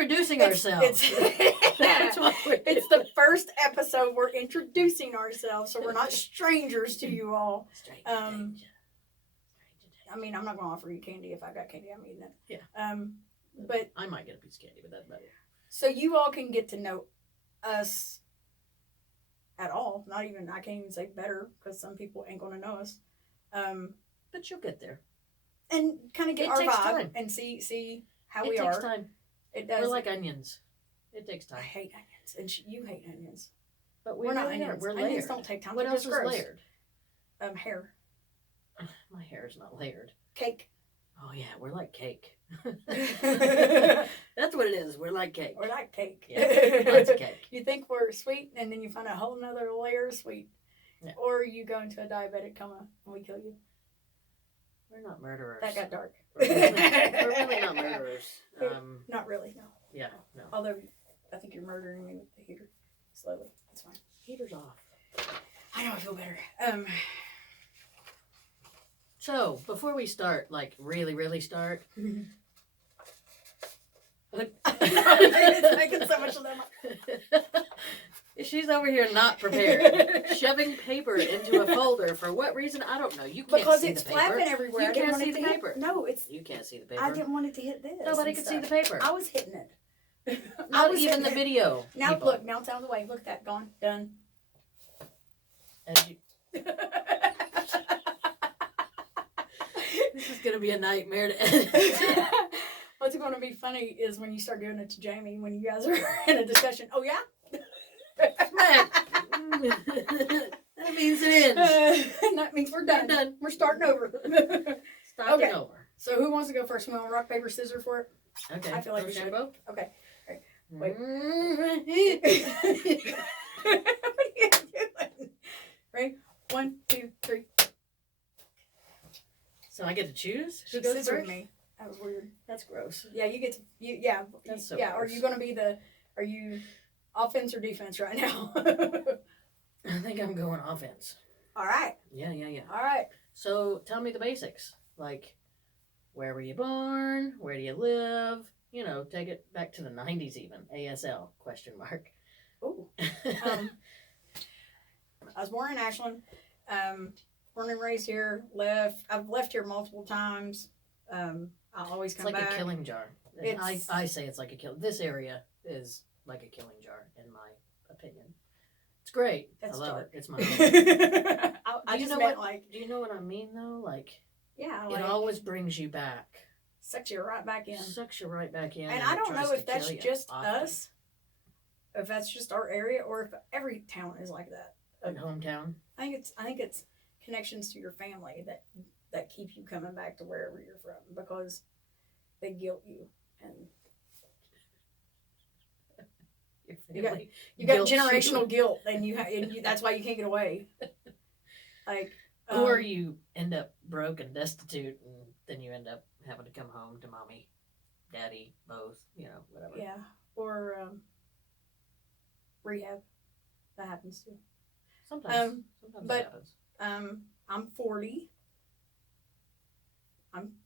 introducing ourselves. That's what we're doing. It's the first episode. We're introducing ourselves, so we're not strangers to you all. I mean, I'm not going to offer you candy. If I got candy, I'm eating it. Yeah. But I might get a piece of candy, but that's about it. So you all can get to know us at all. Not even, I can't even say better, because some people ain't going to know us. But you'll get there. And kind of get It our takes vibe time. and see how It we takes are. time. It does. We're like onions. It takes I time. hate onions, and you hate onions. But We're not really onions. We're Onions layered. don't take time. What They're else just is gross. layered? Hair. My hair is not layered. Cake. Oh yeah, we're like cake. That's what it is. We're like cake. We're like cake. Yeah, lots of cake. You think we're sweet, and then you find a whole nother layer of sweet. Yeah. Or you go into a diabetic coma and we kill you. We're not murderers. That got dark. We're really not murderers. Not really, no. Yeah, no. Although I think you're murdering me with the heater. Slowly. It's fine. Heater's off. I know, I feel better. So, before we start, like really start. It's making so much of them. She's over here not prepared, shoving paper into a folder for what reason? I don't know. You can't Because see it's the paper. flapping everywhere. You I didn't can't want see it the to hit- paper. No, it's. You can't see the paper. I didn't want it to hit this. Nobody and can see the stuff. paper. I was hitting it. Not was even hitting the it. video. Now people. look, now it's out of the way. Look at that, gone, done. As you, this is gonna be a nightmare to edit. What's going to be funny is when you start doing it to Jamie when you guys are in a discussion. Oh yeah. That means it ends. And that means we're done. We're done. We're starting over. Starting Okay. over. So who wants to go first? We want rock paper scissors for it. Okay. I feel like we should. Both. Okay. Wait. Mm-hmm. What are you doing? Ready? 1, 2, 3. So I get to choose who She goes scissored first. me. That was weird. That's gross. Yeah, you get to. Yeah. That's so yeah. Are gross. you going to be the? Are you offense or defense right now? I think I'm going offense. All right. Yeah. All right. So tell me the basics. Like, where were you born? Where do you live? You know, take it back to the 90s even. ASL, question mark. Ooh. I was born in Ashland. Born and raised here. I've left here multiple times. I always It's come like back. a killing jar. It's- I say it's like a kill. This area is like a killing jar, in my opinion. It's great. That's I love dark. it. It's my home. I Do you just know meant what? like, Do you know what I mean though? Like, yeah, it like always brings you back. sucks you right back in. Sucks you right back in. And I it don't tries know to if that's kill you just often. us, if that's just our area, or if every town is like that. Like hometown. I think it's connections to your family that keep you coming back to wherever you're from, because they guilt you and Your got- family you got guilt you. generational guilt, and you that's why you can't get away. Like, Or you end up broke and destitute, and then you end up having to come home to mommy, daddy, both, whatever. yeah, or rehab. That happens too. Sometimes but- that happens. I'm 40.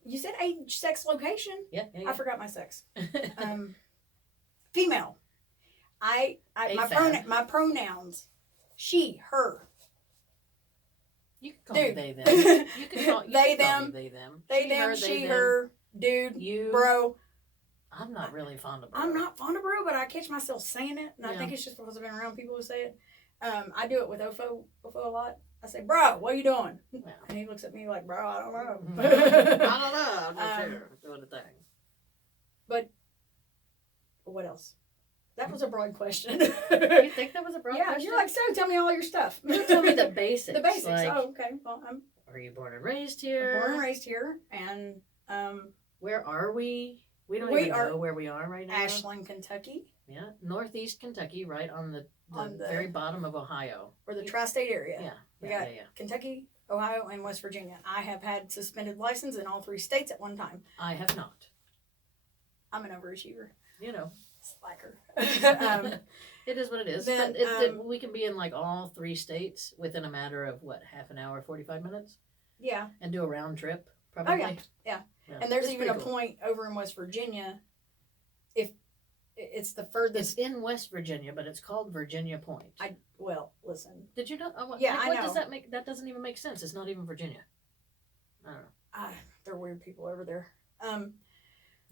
You said age, sex, location. Yeah. I forgot my sex. Female. A fab. My pronouns. She, her. You can call me Dude. they, them. You can call, you They, can call them. me they, them. They, them, she, her, dude, You. bro. I'm not really fond of bro. I'm not fond of bro, but I catch myself saying it, and I Yeah. think it's just because I've been around people who say it. I do it with Ofo a lot. I say, bro, what are you doing? Yeah. And he looks at me like, bro, I don't know. I don't know. I'm just here doing the thing. What else? That was a broad question. You think that was a broad yeah, question? you're like, so tell me all your stuff. You tell me the basics. The basics. Like, Oh, okay. Well, I'm are you born and raised here? born and raised here, and Where are we? We don't We even are know where we are right now. Ashland, Kentucky, Yeah, northeast Kentucky, right on the On the- very bottom of Ohio. or the tri-state area. Yeah, We yeah, got yeah. Kentucky, Ohio, and West Virginia. I have had suspended license in all 3 states at one time. I have not. I'm an overachiever. You know, Slacker. it is what it is. then, But we can be in like all 3 states within a matter of what, half an hour, 45 minutes, yeah. and do a round trip. Probably. yeah. And there's It's even pretty a cool. point over in West Virginia, if It's the It's furthest. in West Virginia, but it's called Virginia Point. Well, listen. Did you know? Yeah, like, I what know. does that make? That doesn't even make sense. It's not even Virginia. I don't know. They're weird people over there.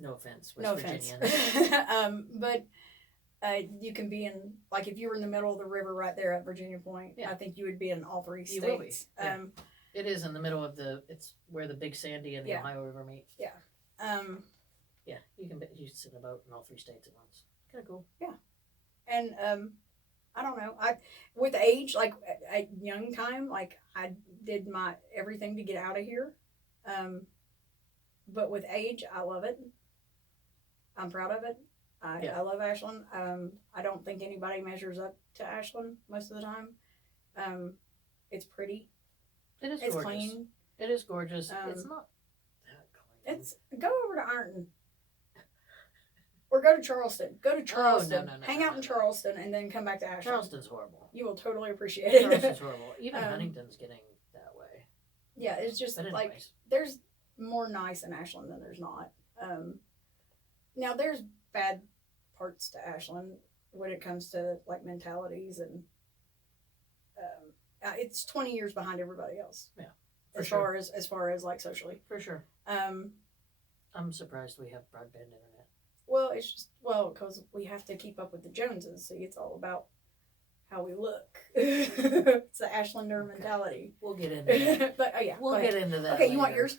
No offense, No West offense. Virginians. But you can be in, like, if you were in the middle of the river right there at Virginia Point, Yeah. I think you would be in all three You states. will be, yeah. It is in the middle of it's where the Big Sandy and the Yeah. Ohio River meet. Um, Yeah, you sit in a boat in all 3 states at once. Kind of cool. and I don't know. With age, like at young time, like I did my everything to get out of here. But with age, I love it. I'm proud of it. I love Ashland. I don't think anybody measures up to Ashland most of the time. It's pretty. It is It's gorgeous. clean. It is gorgeous. Um, It's not that clean. It's go over to Ironton. Or go to Charleston. Go to Charleston. no, hang out in Charleston and then come back to Ashland. Charleston's horrible. You will totally appreciate it. Charleston's horrible. Even Um, Huntington's getting that way. Yeah, it's just But like anyways, there's more nice in Ashland than there's not. Now there's bad parts to Ashland when it comes to like mentalities and it's 20 years behind everybody else. Yeah, As sure. far as like socially. for sure. I'm surprised we have broadband internet. Well, it's just because we have to keep up with the Joneses. See, it's all about how we look. It's the Ashlander mentality. We'll get into that. But yeah, We'll go ahead. get into that. Okay, you want later.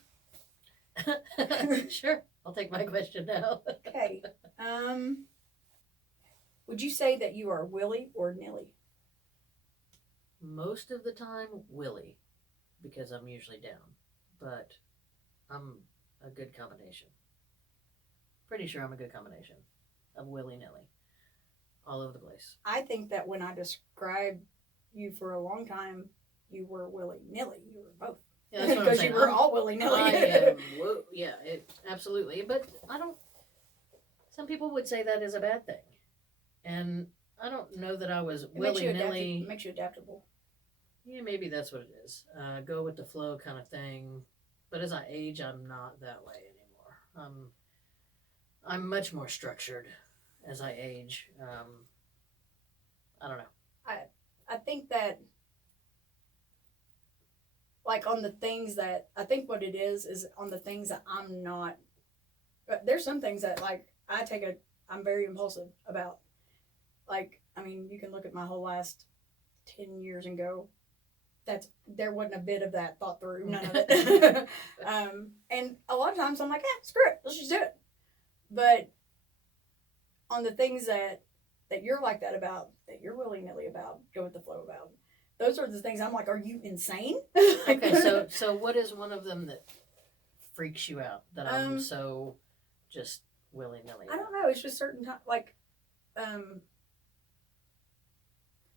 yours? Sure. I'll take my question now. Okay. Would you say that you are Willy or Nilly? Most of the time, Willy, because I'm usually down. But I'm a good combination. Pretty sure I'm a good combination of willy-nilly. All over the place. I think that when I described you for a long time, you were willy-nilly. You were both. Yeah, that's what I'm Because saying. you were I'm- all willy-nilly. I am, yeah, absolutely. But I don't, some people would say that is a bad thing. And I don't know that I was It makes you willy-nilly. makes you adaptable. Yeah, maybe that's what it is. Go with the flow kind of thing. But as I age, I'm not that way anymore. I'm much more structured as I age. I don't know. I think that, like, on the things that, I think what it is on the things that I'm not, but there's some things that, like, I'm very impulsive about. Like, I mean, you can look at my whole last 10 years and go, there wasn't a bit of that thought through, none of it. And a lot of times I'm like, screw it, let's just do it. But on the things that you're like that about, that you're willy-nilly about, go with the flow about, those are the things I'm like, are you insane? Okay, so what is one of them that freaks you out that I'm so just willy-nilly I don't know, it's just certain time, like,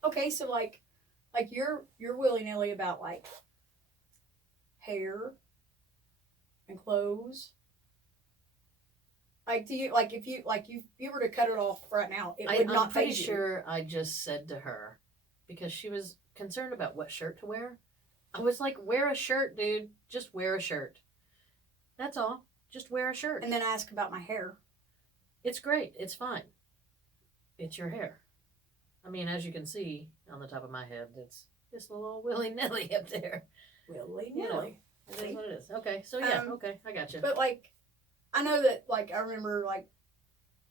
okay, so like you're willy-nilly about like hair and clothes. Like, do you, like, if you were to cut it off right now, it would not I'm pretty phase you. sure I just said to her, because she was concerned about what shirt to wear. I was like, wear a shirt, dude. Just wear a shirt. That's all. Just wear a shirt. And then ask about my hair. It's great. It's fine. It's your hair. I mean, as you can see on the top of my head, it's just a little willy-nilly up there. Willy-nilly. It is what it is. Okay, so yeah, okay, I got you. But, like, I know that, like, I remember, like,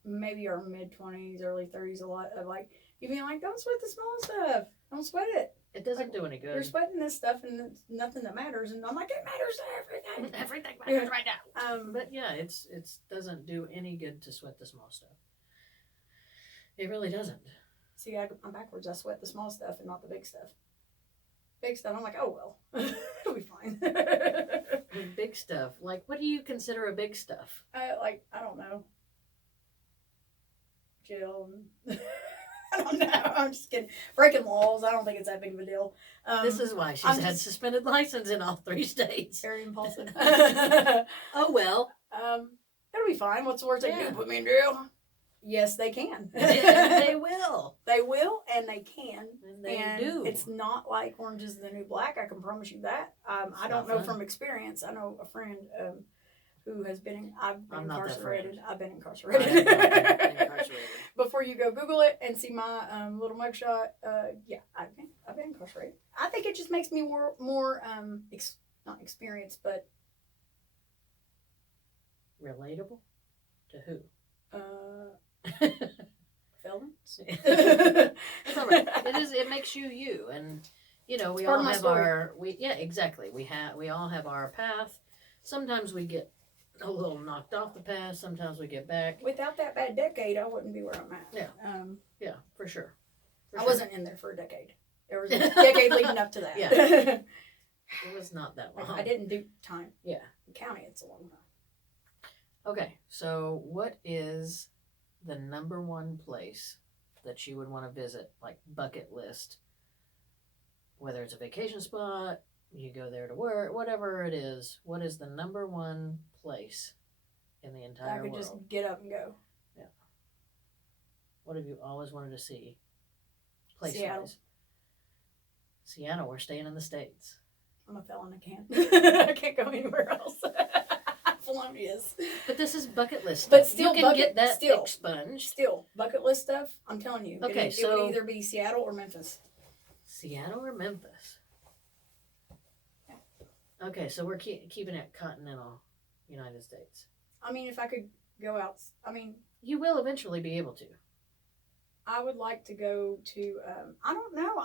maybe our mid-20s, early 30s, a lot of, like, you being like, don't sweat the small stuff. Don't sweat it. It doesn't like, do any good. You're sweating this stuff and it's nothing that matters. And I'm like, it matters to everything. Everything matters right now. Um, But yeah, it doesn't do any good to sweat the small stuff. It really doesn't. See, I'm backwards. I sweat the small stuff and not the big stuff. Big stuff, I'm like, oh, well. It'll be fine. The big stuff. Like, what do you consider a big stuff? Like, I don't know. Jill. I don't know. I'm just kidding. Breaking laws. I don't think it's that big of a deal. This is why she's had suspended license in all 3 states. Very impulsive. Oh, well. It'll be fine. What's the worst they can do? Put me in jail? Yes, they can. They will. They will, and they can. And they do. It's not like Orange is the New Black. I can promise you that. I don't know from experience. I know a friend who has been. I've been I'm not that incarcerated. friend. I've been I incarcerated. have not been incarcerated. Before you go Google it and see my little mugshot, yeah, I've been incarcerated. I think it just makes me more not experienced, but Relatable to who? felons. It's all right. It makes you you, and you know we part all of my have story. exactly. We all have our path. Sometimes we get a little knocked off the path. Sometimes we get back. Without that bad decade, I wouldn't be where I'm at. Yeah. Yeah, for sure. I wasn't in there for a decade. There was a decade leading up to that. Yeah. It was not that long. I didn't do time. Yeah. In county, it's a long time. Okay, so what is the number one place that you would want to visit, like bucket list? Whether it's a vacation spot, you go there to work, whatever it is, what is the number one place in the entire world? I could just get up and go. Yeah. What have you always wanted to see? Seattle. Seattle, we're staying in the States. I'm a felon, I can't. I can't go anywhere else. Felonious. But this is bucket list stuff. But still, you can get that expunged. Still, bucket list stuff, I'm telling you. Okay, it would either be Seattle or Memphis. Seattle or Memphis? Okay, so we're keeping it continental United States. I mean, if I could go out, you will eventually be able to. I would like to go to. I don't know.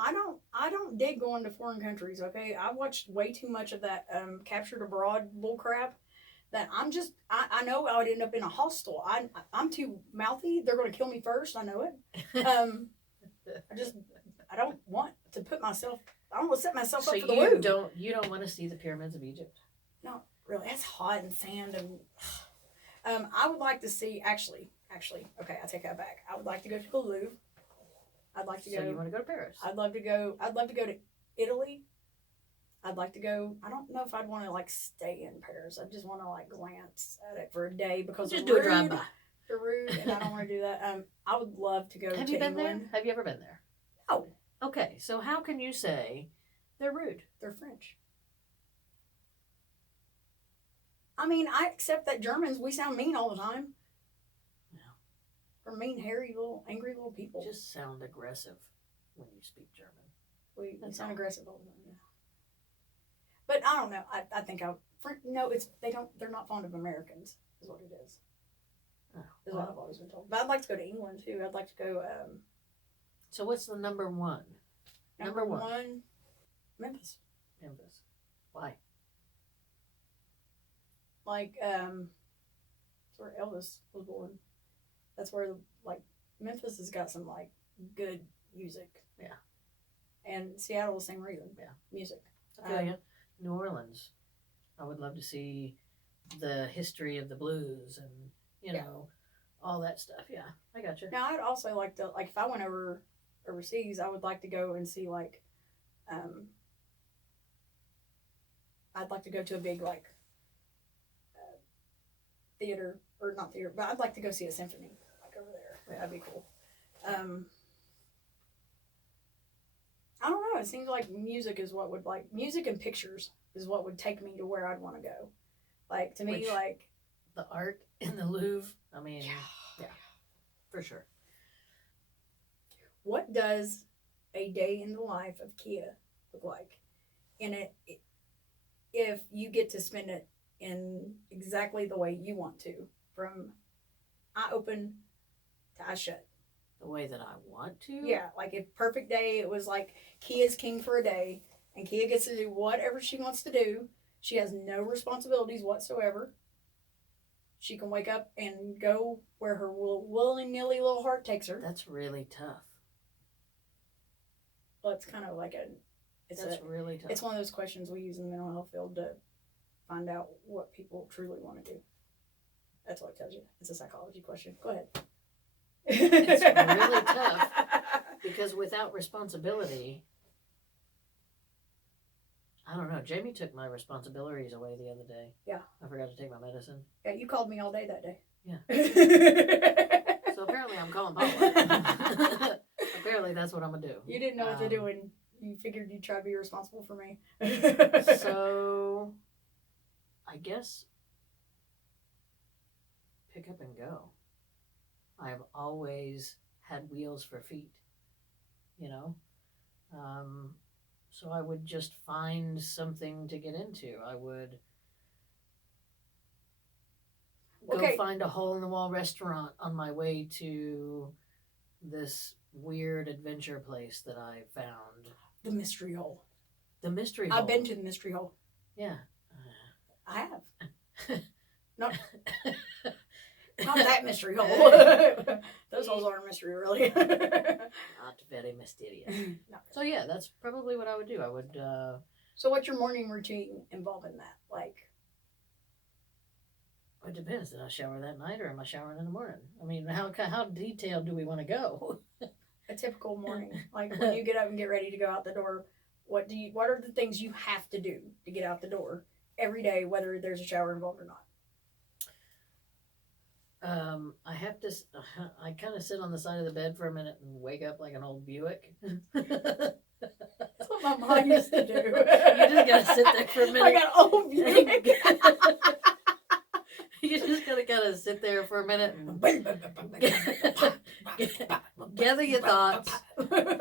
I don't dig going to foreign countries. Okay, I watched way too much of that captured abroad bull crap. That I know I would end up in a hostel. I'm too mouthy. They're going to kill me first. I know it. I don't want to put myself. I don't want to set myself up for the loop. So you don't want to see the pyramids of Egypt? No, really. That's hot and sand and. I would like to see actually. Okay, I take that back. I would like to go to the Louvre. I'd like to go. So you want to go to Paris? I'd love to go to Italy. I'd like to go. I don't know if I'd want to like stay in Paris. I just want to like glance at it for a day because just they're do a rude. drive by. They're rude, and I don't want to do that. I would love to go. Have to you been England. there? Have you ever been there? No. Okay, so how can you say they're rude? They're French. I mean, I accept that Germans we sound mean all the time. We're mean, hairy, angry little people. Just sound aggressive when you speak German. We sound aggressive all the time. Yeah. But I don't know. I think they're not fond of Americans, is what it is. Oh, is what I've always been told. But I'd like to go to England too. I'd like to go. So what's the number one? Number one, Memphis. Memphis. Why? Like, that's where Elvis was born. That's where Memphis has got some good music. Yeah. And Seattle, the same reason. Yeah. Music. I feel you. New Orleans. I would love to see the history of the blues and all that stuff. Yeah, I got you. Now I'd also like to if I went overseas, I would like to go and see I'd like to go to a big theater or not theater, but I'd like to go see a symphony over there. Yeah. That'd be cool. I don't know. It seems like music is what would music and pictures is what would take me to where I'd want to go. To me, the art in the Louvre. I mean, yeah, for sure. What does a day in the life of Kia look like? If you get to spend it in exactly the way you want to, from eye open to eye shut. The way that I want to? Yeah, if perfect day, it was Kia's king for a day, and Kia gets to do whatever she wants to do. She has no responsibilities whatsoever. She can wake up and go where her willy-nilly little heart takes her. That's really tough. Well, it's kind of really tough. It's one of those questions we use in the mental health field to find out what people truly want to do. That's what it tells you. It's a psychology question. Go ahead. It's really tough because without responsibility, I don't know. Jamie took my responsibilities away the other day. Yeah. I forgot to take my medicine. Yeah, you called me all day that day. Yeah. So apparently I'm calling Paula. Apparently that's what I'm going to do. You didn't know what to do and you figured you'd try to be responsible for me. So I guess pick up and go. I've always had wheels for feet, you know? So I would just find something to get into. I would go find a hole-in-the-wall restaurant on my way to this weird adventure place that I found. The Mystery Hole. The Mystery Hole. I've been to the Mystery Hole. Yeah. I have. Not that mystery hole. Those holes aren't a mystery, really. Not very mysterious. No. So yeah, that's probably what I would do. I would. So what's your morning routine involving that? Like, it depends. Did I shower that night, or am I showering in the morning? I mean, how detailed do we want to go? a typical morning, like when you get up and get ready to go out the door, what are the things you have to do to get out the door every day, whether there's a shower involved or not? I have to. I kind of sit on the side of the bed for a minute and wake up like an old Buick. That's what my mom used to do. You just gotta sit there for a minute. I got old Buick. You just gotta kind of sit there for a minute and gather your thoughts,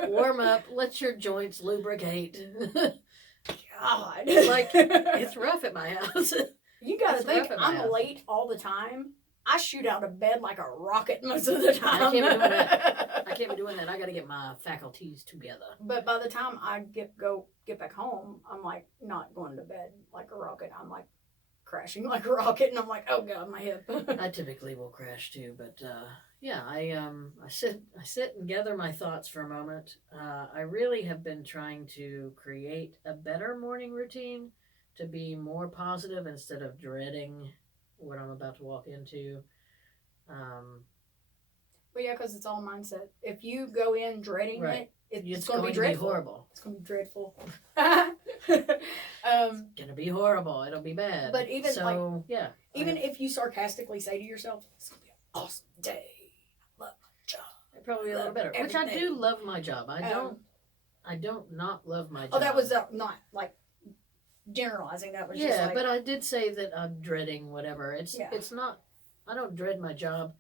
warm up, let your joints lubricate. God, like it's rough at my house. You gotta think I'm late all the time. I shoot out of bed like a rocket most of the time. I can't be doing that. I got to get my faculties together. But by the time I get back home, I'm like not going to bed like a rocket. I'm like crashing like a rocket, and I'm like, oh God, my hip. I typically will crash too, but yeah, I sit and gather my thoughts for a moment. I really have been trying to create a better morning routine to be more positive instead of dreading what I'm about to walk into. Well, yeah, because it's all mindset. If you go in dreading right. it's going to be dreadful. Horrible. It's going to be dreadful. It's going to be horrible. It'll be bad. But even yeah. Even if you sarcastically say to yourself, it's going to be an awesome day. I love my job. It'd probably be a little better. Everything. Which I do love my job. I don't not love my job. Oh, that was not like generalizing. That was just like, but I did say that I'm dreading whatever. It's not. I don't dread my job.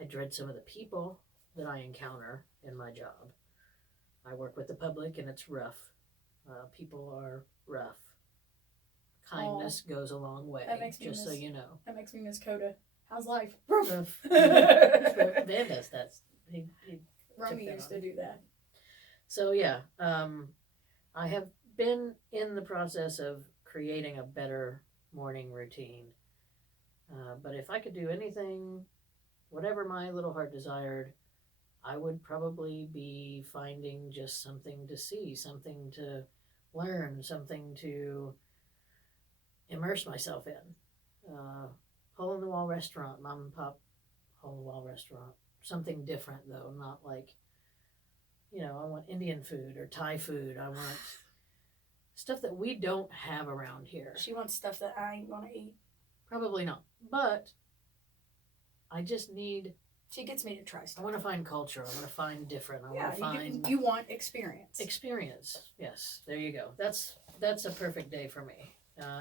I dread some of the people that I encounter in my job. I work with the public, and it's rough. People are rough. Kindness goes a long way. That makes me just so you know. That makes me miss Coda. How's life? Rough. Van does that. He Romy used to do that. So yeah, I have been in the process of creating a better morning routine. But if I could do anything, whatever my little heart desired, I would probably be finding just something to see, something to learn, something to immerse myself in. Hole-in-the-wall restaurant, mom and pop hole-in-the-wall restaurant. Something different though, not like, I want Indian food or Thai food. I want stuff that we don't have around here. She wants stuff that I ain't gonna eat. Probably not. But I just need... She gets me to try stuff. I want to find culture. I want to find different. I want to find... You want experience. Experience. Yes. There you go. That's a perfect day for me.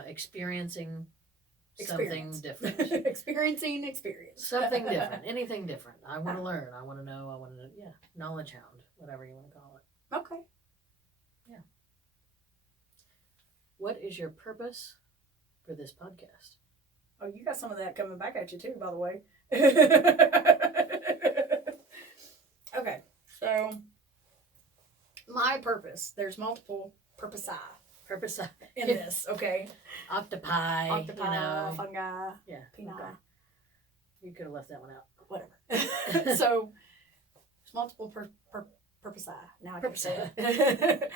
Experiencing something different. Experiencing experience. Something different. Anything different. I want to learn. I want to know. Knowledge hound. Whatever you want to call it. Okay. Yeah. What is your purpose for this podcast? Oh, you got some of that coming back at you too, by the way. Okay, so my purpose. There's multiple purpose in this. Okay. Octopi. Fungi. Yeah. Peni. Okay. You could have left that one out. Whatever. So there's multiple purpose. Now I can say it.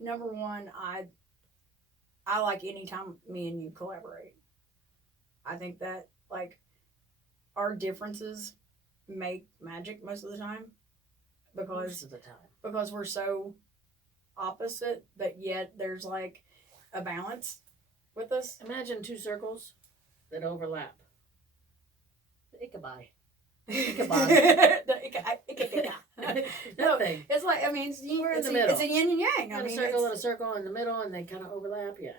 Number one, I like anytime me and you collaborate. I think that like our differences make magic most of the time because we're so opposite, but yet there's like a balance with us. Imagine two circles that overlap. Ichabod. No, it's like, I mean, we're in the middle. It's a yin and yang. A circle and a circle in the middle, and they kind of overlap. Yeah.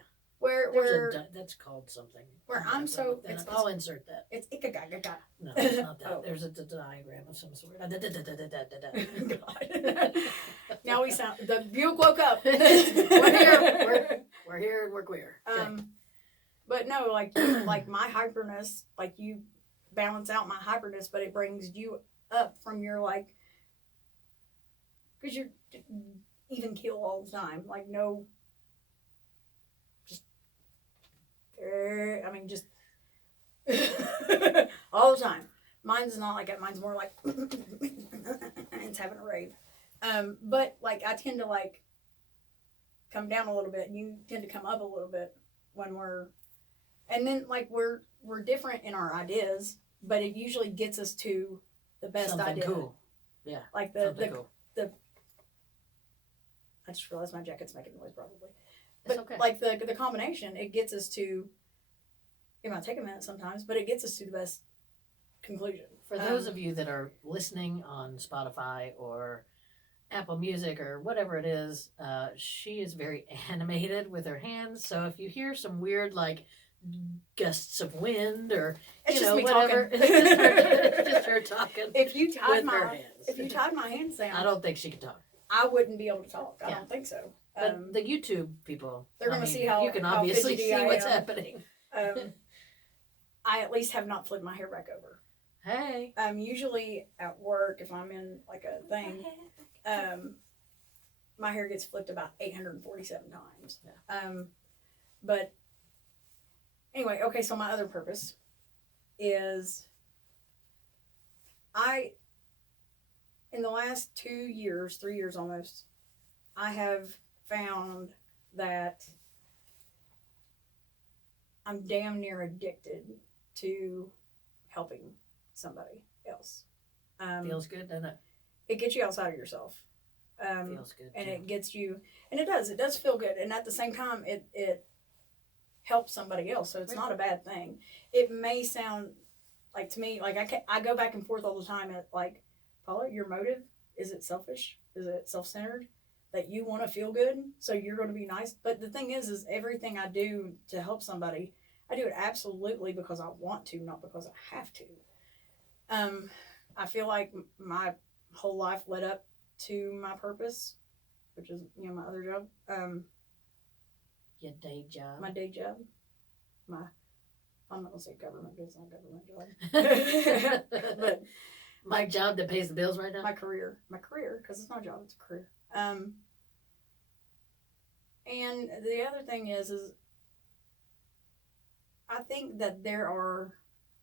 That's called something. Where I'm so I'll insert that. It's ikagaga. No, it's not that. Oh. There's a diagram of some sort. God. Now we sound. The Buick woke up. We're here. We're here and we're queer. Okay. But no, like my hyperness, like you balance out my hyperness, but it brings you up from your like, because you're even keel all the time. Like no, just, I mean just all the time. Mine's not like that. Mine's more like it's having a rave. But like I tend to like come down a little bit, and you tend to come up a little bit when we're, and then like we're different in our ideas, but it usually gets us to the best Something idea. Cool. Yeah. Like cool. I just realized my jacket's making noise probably. It's But okay. like the combination, it gets us to. It might take a minute sometimes, but it gets us to the best conclusion. For those of you that are listening on Spotify or Apple Music or whatever it is, she is very animated with her hands. So if you hear some weird like gusts of wind or It's you just know me whatever, talking. it's just her talking. If you tied with her my hands. hands down, I don't think she can talk. I wouldn't be able to talk. I Yeah. don't think so. But the YouTube people, they're going to see how you can how obviously fidgety see I what's am. happening. I at least have not flipped my hair back over. Hey. Usually at work, if I'm in like a thing, my hair gets flipped about 847 times. Yeah. But anyway, okay, so my other purpose is in the last 2 years, 3 years almost, I have found that I'm damn near addicted to helping somebody else. Feels good, doesn't it? It gets you outside of yourself. Feels good. And too. it gets you, and it does feel good. And at the same time, it helps somebody else. So it's not a bad thing. It may sound like to me, like I go back and forth all the time at like, Paula, your motive, is it selfish? Is it self-centered? That you want to feel good, so you're going to be nice. But the thing is everything I do to help somebody, I do it absolutely because I want to, not because I have to. I feel like my whole life led up to my purpose, which is, my other job. Your day job. My day job. I'm not going to say government, because it's not a government job. But my job that pays the bills right now? My career, because it's not a job, it's a career. And the other thing is I think that there are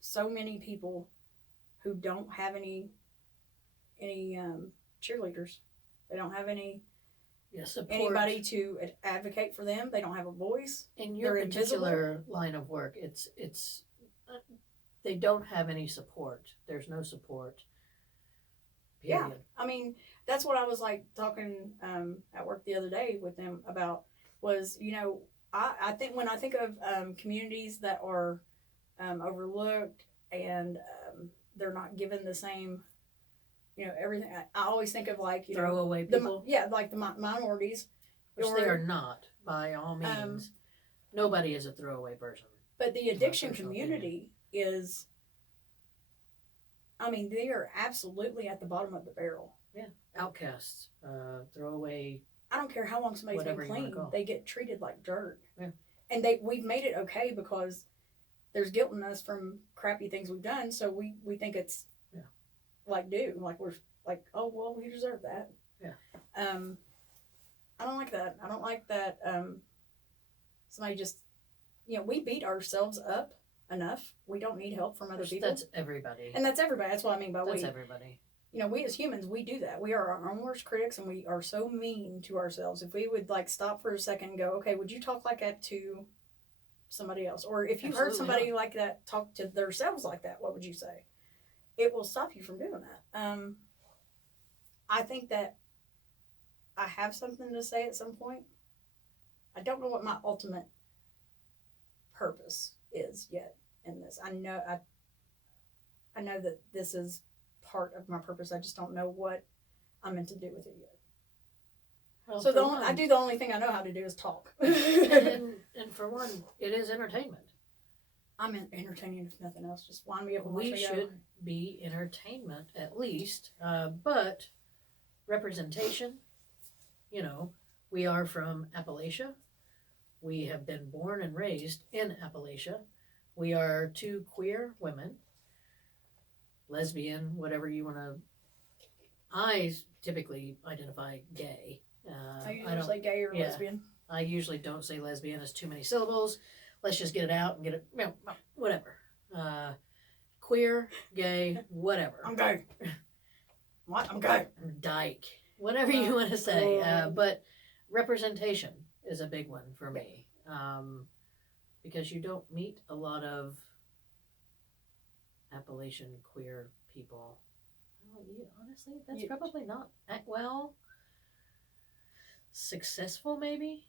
so many people who don't have any cheerleaders. They don't have anybody to advocate for them. They don't have a voice. In your They're particular line of work, it's they don't have any support. There's no support. Period. Yeah, I mean, that's what I was like talking at work the other day with them about was, I think when I think of communities that are overlooked and they're not given the same, everything. I always think of like, throwaway people. Like the minorities. Which they are not, by all means. Nobody is a throwaway person. But the addiction community is, I mean, they are absolutely at the bottom of the barrel. Yeah. Outcasts, throwaway. I don't care how long somebody's been clean, they get treated like dirt. Yeah. And we've made it okay because there's guilt in us from crappy things we've done, so we think it's like we're like, oh well, we deserve that. Yeah. I don't like that. I don't like that somebody just we beat ourselves up enough. We don't need help from other people. That's everybody. And that's everybody. That's what I mean by that's everybody. We as humans, we do that. We are our own worst critics, and we are so mean to ourselves. If we would like stop for a second and go, okay, would you talk like that to somebody else? Or if you heard somebody like that talk to themselves like that, what would you say? It will stop you from doing that. I think that I have something to say at some point. I don't know what my ultimate purpose is yet in this. I know that this is part of my purpose. I just don't know what I'm meant to do with it yet. Well, So for the only thing I know how to do is talk. and for one, it is entertainment. I'm entertaining if nothing else. Just wind me up and We watch me go. should be entertainment at least, but representation. You know, we are from Appalachia. We have been born and raised in Appalachia. We are two queer women, lesbian, whatever you want to. I typically identify gay. I I don't say gay or yeah. lesbian. I usually don't say lesbian. It's too many syllables. Let's just get it out and get it, you know, whatever. Queer, gay, whatever. I'm gay. What? I'm gay. Dyke. Whatever you want to say. But representation is a big one for me. Because you don't meet a lot of Appalachian queer people. Well, honestly, that's probably not, well, successful maybe?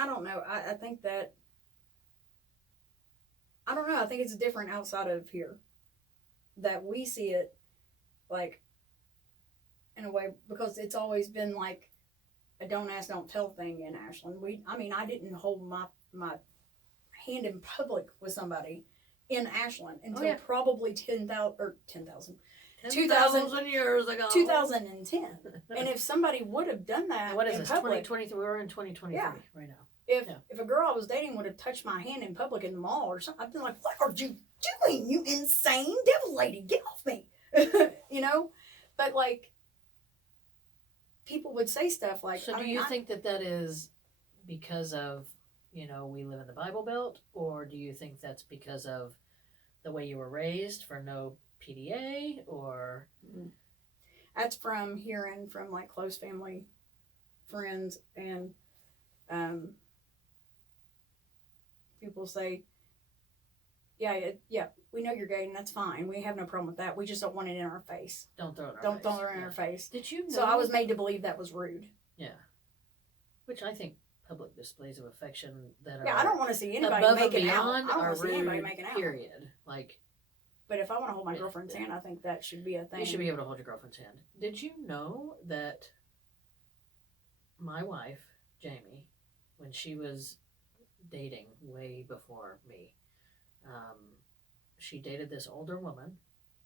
I don't know. I think that, I don't know. I think it's different outside of here. That we see it, like, in a way, because it's always been like a don't ask, don't tell thing in Ashland. I didn't hold my hand in public with somebody in Ashland until probably 2000 years ago. 2010. And if somebody would have done that, what is in this? Public, 2023. We're in 2023 right now. If a girl I was dating would have touched my hand in public in the mall or something, I'd been like, "What are you doing, you insane devil lady? Get off me!" You know. But like, people would say stuff like, "So do you think that is because of, you know, we live in the Bible Belt, or do you think that's because of the way you were raised for no PDA, or?" That's from hearing from like close family, friends, and people say, yeah, we know you're gay and that's fine. We have no problem with that. We just don't want it in our face. Don't throw it in our face. Did you know? So I was made to believe that was rude. Yeah. Which I think public displays of affection that are I don't want to see anybody making out. I don't want to see anybody making out. Period. Like, but if I want to hold my girlfriend's hand, I think that should be a thing. You should be able to hold your girlfriend's hand. Did you know that my wife, Jamie, when she was dating way before me, she dated this older woman.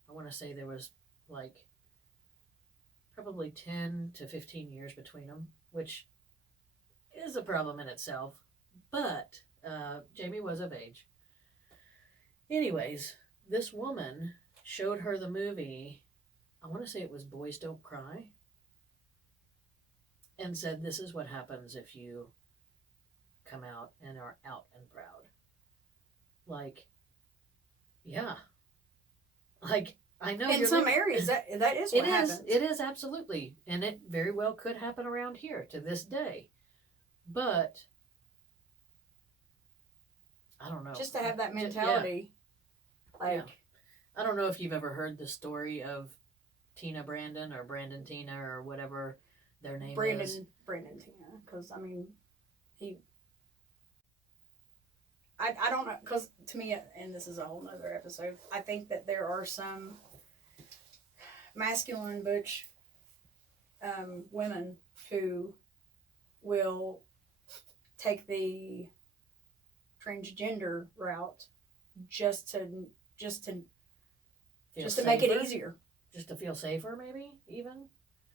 I want to say there was like probably 10 to 15 years between them, which is a problem in itself. But Jamie was of age. Anyways, this woman showed her the movie, I want to say it was Boys Don't Cry, and said, "This is what happens if you come out and are out and proud." Like, yeah. Like, I know in some areas that is what happens. It is absolutely, and it very well could happen around here to this day. But I don't know. Just to have that mentality, I don't know if you've ever heard the story of Tina Brandon or Brandon Tina or whatever their name is. Brandon Tina, because I mean, I don't know, because to me, and this is a whole nother episode, I think that there are some masculine butch women who will take the transgender route just to make it easier. Just to feel safer, maybe, even?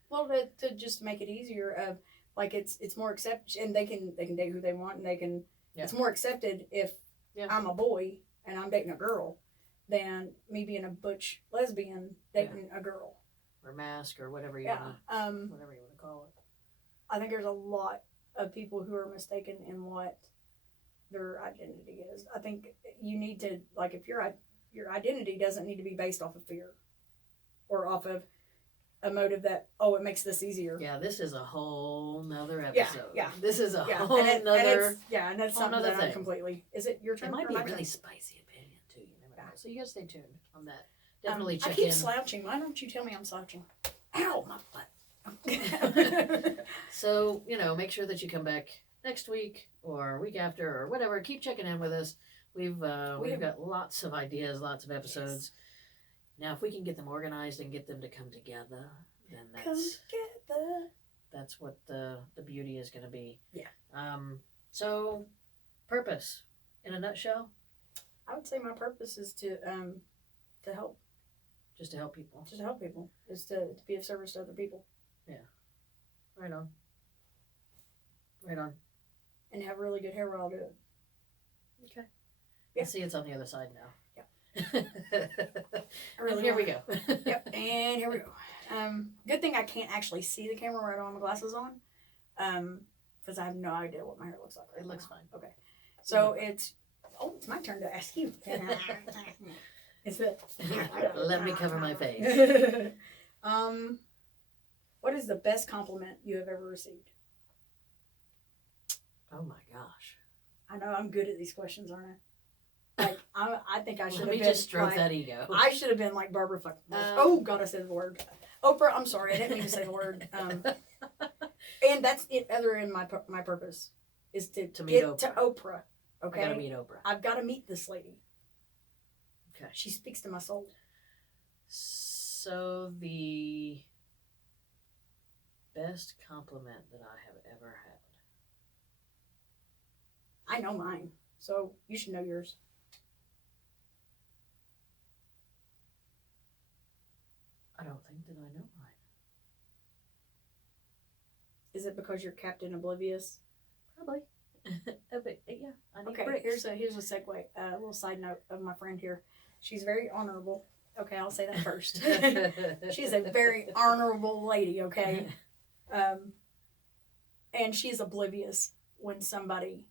Well, to just make it easier, of like it's more accepted, and they can date who they want, and they can. Yeah. It's more accepted if I'm a boy and I'm dating a girl than me being a butch lesbian dating a girl. Or mask or whatever you want to call it. I think there's a lot of people who are mistaken in what their identity is. I think you need to, like, if your identity doesn't need to be based off of fear or off of a motive that, it makes this easier. Yeah, this is a whole nother episode. Yeah. This is a whole nother. And that's something that I'm completely. Is it your turn? It might be a really spicy opinion too. You never know. So you guys stay tuned on that. Definitely check in. I keep slouching. Why don't you tell me I'm slouching? Ow, my butt. So, make sure that you come back next week or week after or whatever. Keep checking in with us. We've got lots of ideas, lots of episodes. Yes. Now, if we can get them organized and get them to come together, then Come together. that's what the beauty is going to be. Yeah. So, purpose, in a nutshell, I would say my purpose is to help. just to help people. Just to help people. Is to be of service to other people. Right on. Right on. And have really good hair while I do it. Okay. Yeah. I see it's on the other side now. Yeah. And here we go. Yep, and here we go. Good thing I can't actually see the camera right on my glasses on. Because I have no idea what my hair looks like right It now. looks fine. Okay. So it's my turn to ask you. It's the Let me cover my face. What is the best compliment you have ever received? Oh my gosh. I know I'm good at these questions, aren't I? Like I think I should have Let me been just stroke like, that ego. I should have been like Barbara fucking. Oh God, I said the word. Oprah. I'm sorry, I didn't mean to say the word. And that's it. Other in my purpose is to To meet get Oprah. to Oprah. Okay, I gotta meet Oprah. I've got to meet this lady. Okay. She speaks to my soul. So the best compliment that I have ever had. I know mine, so you should know yours. I don't think that I know mine. Is it because you're Captain Oblivious? Probably. But, yeah, I need Okay, bricks. here's a segue. A little side note of my friend here. She's very honorable. Okay, I'll say that first. She's a very honorable lady. Okay, and she's oblivious when somebody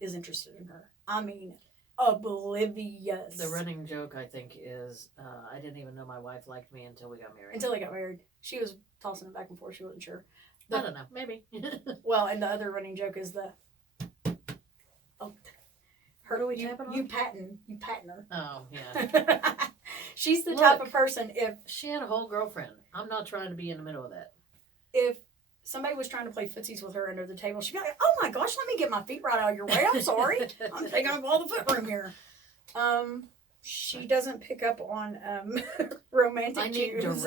is interested in her. I mean, oblivious. The running joke, I think, is I didn't even know my wife liked me until we got married. Until they got married, she was tossing it back and forth. She wasn't sure. I don't know. Maybe. Well, and the other running joke is you patting her. Oh, yeah. She's the Look. type of person She had a whole girlfriend. I'm not trying to be in the middle of that. if somebody was trying to play footsies with her under the table, she'd be like, "Oh my gosh, let me get my feet right out of your way. I'm sorry, I'm taking up all the foot room here." She doesn't pick up on romantic I need cues.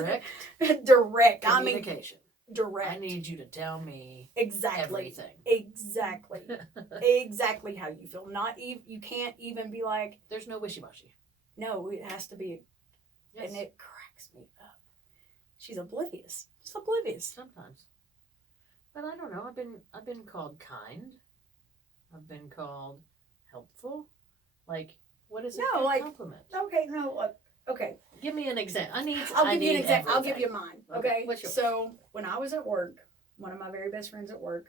direct I mean, communication. direct. I need you to tell me exactly, everything. exactly how you feel. Not even you can't even be like, There's no wishy-washy. no, it has to be, Yes. and it cracks me up. She's oblivious, just oblivious. Sometimes. But I don't know. I've been called kind. I've been called helpful. Like, what is No, a like- compliment? Okay, no, okay. Give me an example. I'll give you an example. I'll give you everything. mine. Okay, Okay. what's yours? So when I was at work, one of my very best friends at work,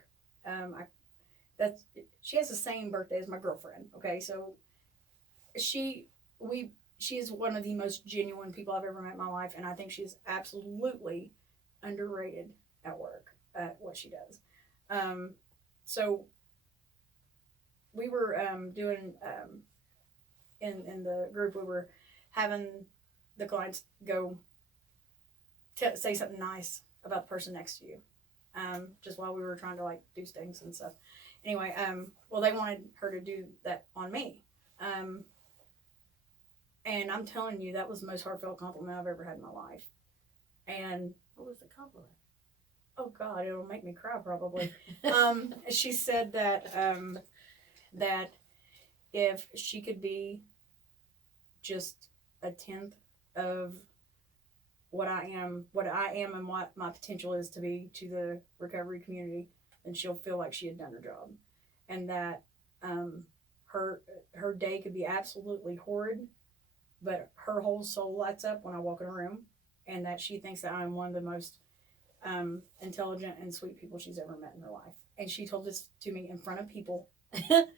she has the same birthday as my girlfriend. Okay, so she is one of the most genuine people I've ever met in my life, and I think she's absolutely underrated at work at what she does. So we were doing in the group, we were having the clients go say something nice about the person next to you, just while we were trying to like do things and stuff. Anyway, well, they wanted her to do that on me, and I'm telling you, that was the most heartfelt compliment I've ever had in my life. And What was the compliment? oh God, it'll make me cry probably. She said that that if she could be just a tenth of what I am and what my potential is to be to the recovery community, then she'll feel like she had done her job. And that her day could be absolutely horrid, but her whole soul lights up when I walk in a room, and that she thinks that I'm one of the most intelligent and sweet people she's ever met in her life. And she told this to me in front of people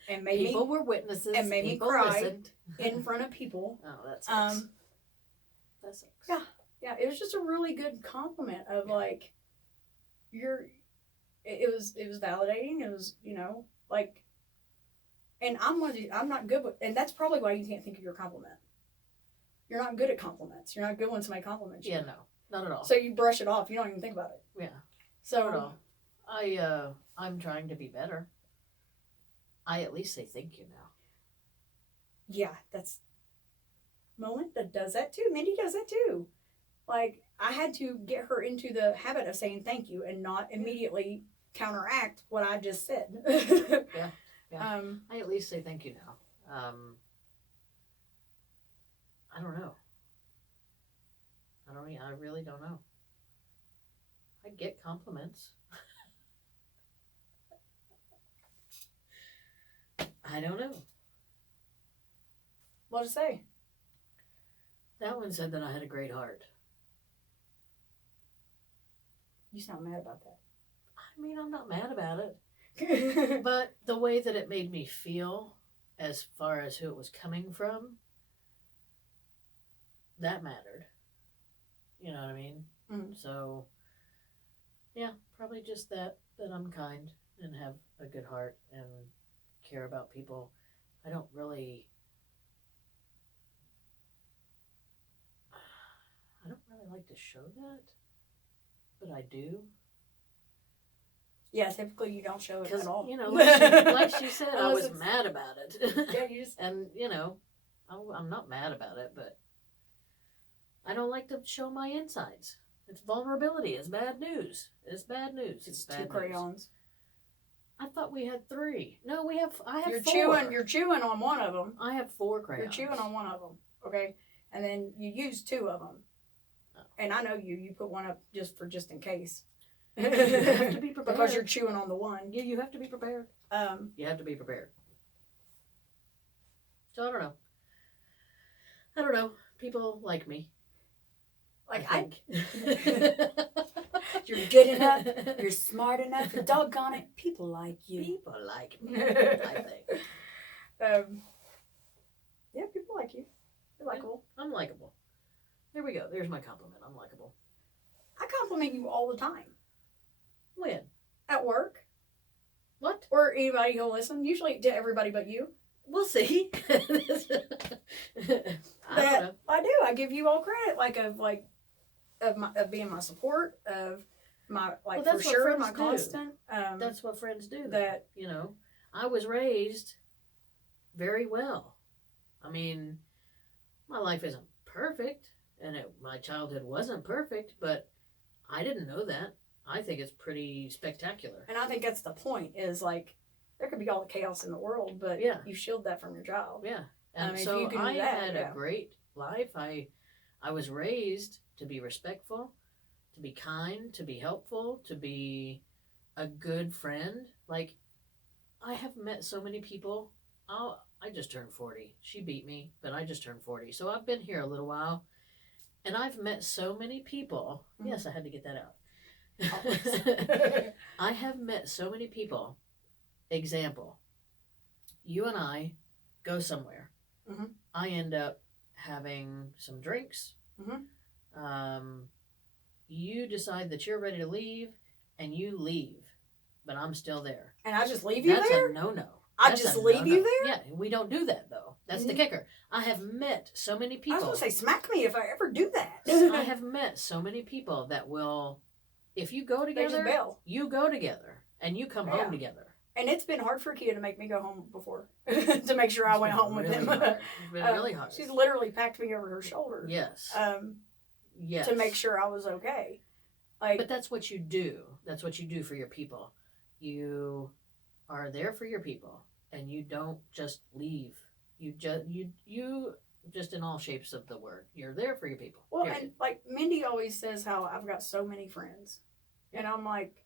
and made People were witnesses. and made me People cry. listened. in front of people. Oh, that sucks. That sucks. Yeah. Yeah, it was just a really good compliment of like, it was validating. It was, like, and I'm not good with, and that's probably why you can't think of your compliment. You're not good at compliments. You're not good when somebody compliments you. Yeah, no, not at all. So you brush it off. You don't even think about it. Yeah, So not at all. I'm trying to be better. I at least say thank you now. yeah, that's Melinda does that too. Mindy does that too. Like, I had to get her into the habit of saying thank you and not immediately counteract what I just said. Yeah. I at least say thank you now. I don't know. I really don't know. I get compliments. I don't know. What to say? That one said that I had a great heart. You sound mad about that. I mean, I'm not mad about it. But the way that it made me feel, as far as who it was coming from, that mattered. You know what I mean? Mm-hmm. So, yeah, probably just that I'm kind and have a good heart and care about people. I don't really like to show that, but I do. Yeah, typically you don't show it at all. You know, like she said, I was mad about it. Yeah, you just... And, you know, I'm not mad about it, but I don't like to show my insides. It's vulnerability. It's bad news. It's bad news. It's bad 2 news. crayons. I thought we had 3. No, I have You're 4. You're chewing on one of them. I have 4 crayons. You're chewing on one of them, okay? And then you use 2 of them. Oh. And I know you put one up just in case. You have to be prepared. Because you're chewing on the one. Yeah, you have to be prepared. You have to be prepared. So I don't know. People like me. Like I think. You're good enough. You're smart enough. Doggone it, people like you. People like me. I think. Yeah, people like you. You're likable. I'm likable. There we go. There's my compliment. I'm likable. I compliment you all the time. When? At work. What? Or anybody who'll listen. Usually to everybody but you. We'll see. I don't know. I do. I give you all credit, of being my support, of my for sure my constant. That's what friends do. That you know, I was raised very well. I mean, my life isn't perfect, and my childhood wasn't perfect, but I didn't know that. I think it's pretty spectacular. And I think that's the point. Is like there could be all the chaos in the world, but you shield that from your child. Yeah, and so I had a great life. I was raised to be respectful, to be kind, to be helpful, to be a good friend. Like, I have met so many people. I just turned 40. She beat me, but I just turned 40. So I've been here a little while, and I've met so many people. Mm-hmm. Yes, I had to get that out. I have met so many people. Example, you and I go somewhere. Mm-hmm. I end up having some drinks. Mm-hmm. You decide that you're ready to leave, and you leave, but I'm still there. And I just leave you there? That's a no-no. I just leave you there? Yeah, we don't do that, though. That's the kicker. I have met so many people. I was going to say, smack me if I ever do that. I have met so many people that will, if you go together, you go together, and you come home together. And it's been hard for Kia to make me go home before, to make sure I went home with them. It's been really hard. She's literally packed me over her shoulder. Yes. Yes. To make sure I was okay. But that's what you do. That's what you do for your people. You are there for your people, and you don't just leave. You just in all shapes of the word. You're there for your people. Well, period. And like Mindy always says, how I've got so many friends, and I'm like,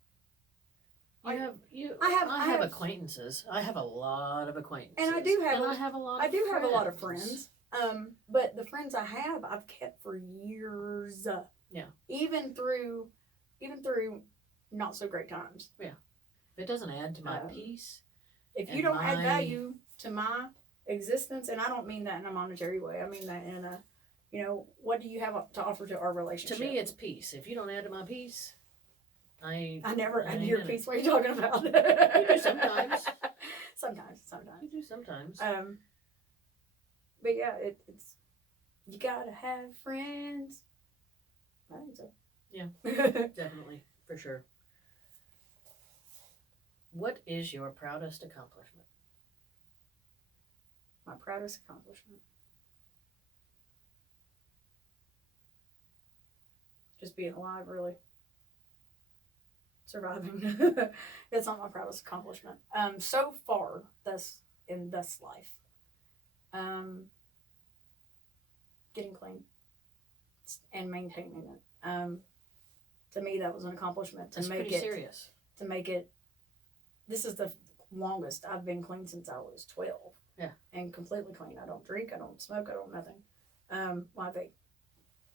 I have acquaintances. I have a lot of acquaintances, and I do have a lot. I do have a lot of friends. But the friends I have, I've kept for years. Yeah. Even through not so great times. Yeah. If it doesn't add to my peace, if you don't add value to my existence, and I don't mean that in a monetary way, I mean that in a, what do you have to offer to our relationship? To me, it's peace. If you don't add to my peace, I never add to your peace. What are you talking about? You do sometimes. Sometimes. You do sometimes. But yeah, it's you gotta have friends. I think so. Yeah, definitely, for sure. What is your proudest accomplishment? My proudest accomplishment. just being alive, really. Surviving. It's not my proudest accomplishment. So far, in this life. Getting clean and maintaining it. To me, that was an accomplishment. That's pretty serious. To make it. This is the longest I've been clean since I was 12. Yeah. And completely clean. I don't drink. I don't smoke. I don't nothing. Well, I vape.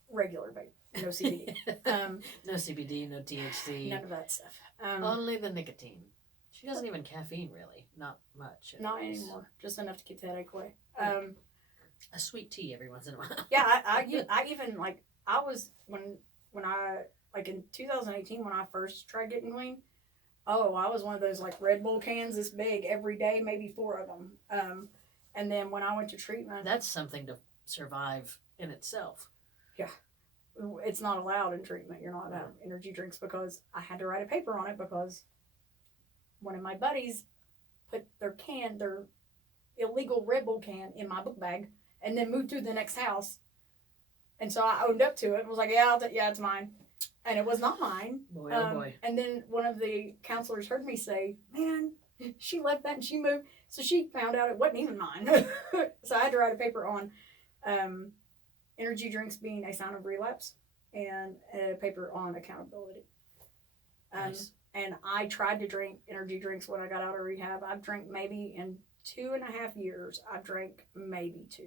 Regular vape. No CBD. No CBD, no THC. None of that stuff. Only the nicotine. She doesn't even caffeine, really. Not much. Not anymore. Just enough to keep the headache away. A sweet tea every once in a while. Yeah, I even, like, I was, when I, like, in 2018, when I first tried getting clean, I was one of those, like, Red Bull cans this big every day, maybe 4 of them. And then when I went to treatment. That's something to survive in itself. Yeah. It's not allowed in treatment. You're not allowed energy drinks because I had to write a paper on it because one of my buddies put their illegal Red Bull can in my book bag and then moved to the next house. And so I owned up to it and was like, yeah, it's mine. And it was not mine. Boy, oh boy. And then one of the counselors heard me say, man, she left that and she moved. So she found out it wasn't even mine. So I had to write a paper on energy drinks being a sign of relapse and a paper on accountability. Nice. And I tried to drink energy drinks when I got out of rehab. I've drank maybe in 2.5 years. I've drank maybe 2.